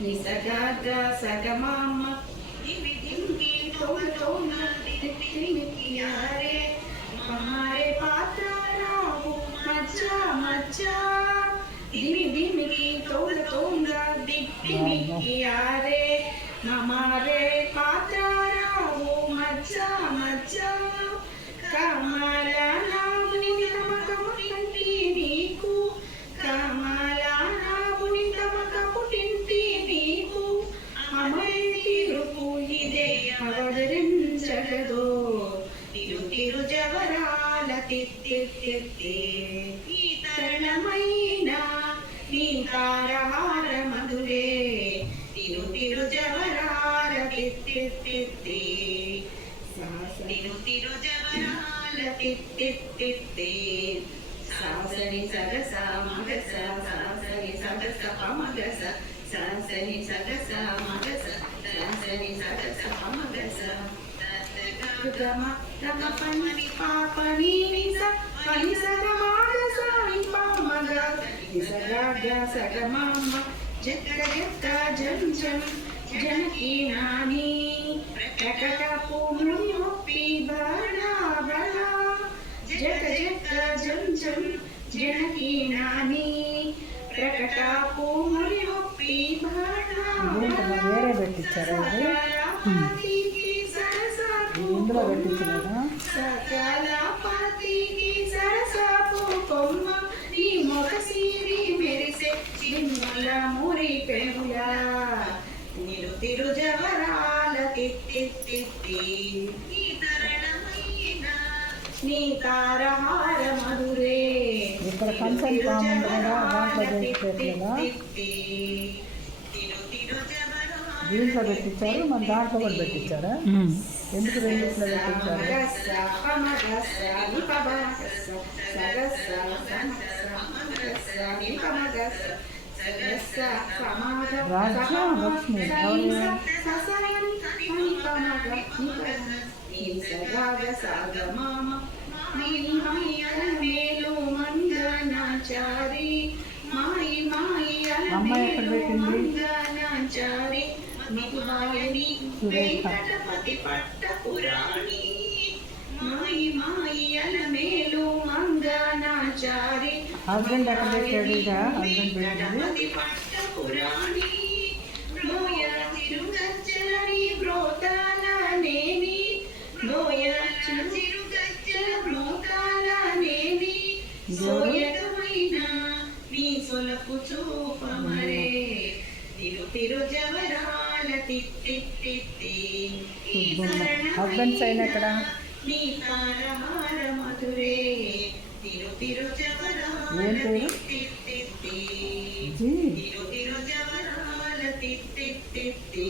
నిసగగ సగమమ్మ దిమిదిమి తోమ దిమికియారే हमारे पात्राराవు मज्जा मज्जा दिमिदिमिकी तोंगा दिमिकियारे हमारे पात्राराవు मज्जा मज्जा कमलाना बुनितमकमुटिंटी నీకు कमलाना बुनितमకముటింటి నీకు అమరేటి రూపు ఇదే అవతరించగదో తిరు జవరాల తిత్తి ఈ తరుణమైన నీ తారహార మధురే తిరు జవరాల తిత్తి తిరు జవరాల తిత్తి సాసని సగస మగస సాసని సగస పమగస సాసని సగస మగస సాసని సగస పమగస గమ గమ పని పాపని నిస పని సగమాగ సాయి పామగ నిసగగ సగమమ్మ జక్క జక్క జం జం జనకి నాని ప్రకట పూముని మొప్పి బడా బడా జక్క జక్క జం జం జనకి నాని ప్రకట పూముని మొప్పి బడా వేరే పెట్టించారు ఇందులో పెట్టించలేదా సకల పతికి సరసపు కొమ్మ నీ మొగ సిరి మెరిసే నిమ్మల మురి పెనుల తిరు జవరాల తిత్తి నీ తరణమైన నీ తారహార మధురే ఇక్కడ ఫంక్షన్ దీంట్లో పెట్టించారు మన దాంట్లో కూడా పెట్టించారా ఎందుకు రెండిట్లో పెట్టించారు రాజ్య లక్ష్మి అమ్మాయి ఎక్కడ పెట్టింది వెంకటపతి పట్ట పురాణి మాయి మాయి అలమేలు మంగనాచారి హస్బెండ్ ఎక్కడ పెట్టాడు వెంకటపతి పట్ట పురాణి లోయ తిరుగచ్చలని బ్రోతాల నేని లోయ తిరుగచ్చల బ్రోతాల నేని సోయకమైన నీ సొలపు చూపమరే తిరు జవరాల తిత్తి హస్బెండ్ సైన్ ఎక్కడ నీ తారహార మధురే తిరు జవరాల తిత్తి తిరు జవరాల తిత్తి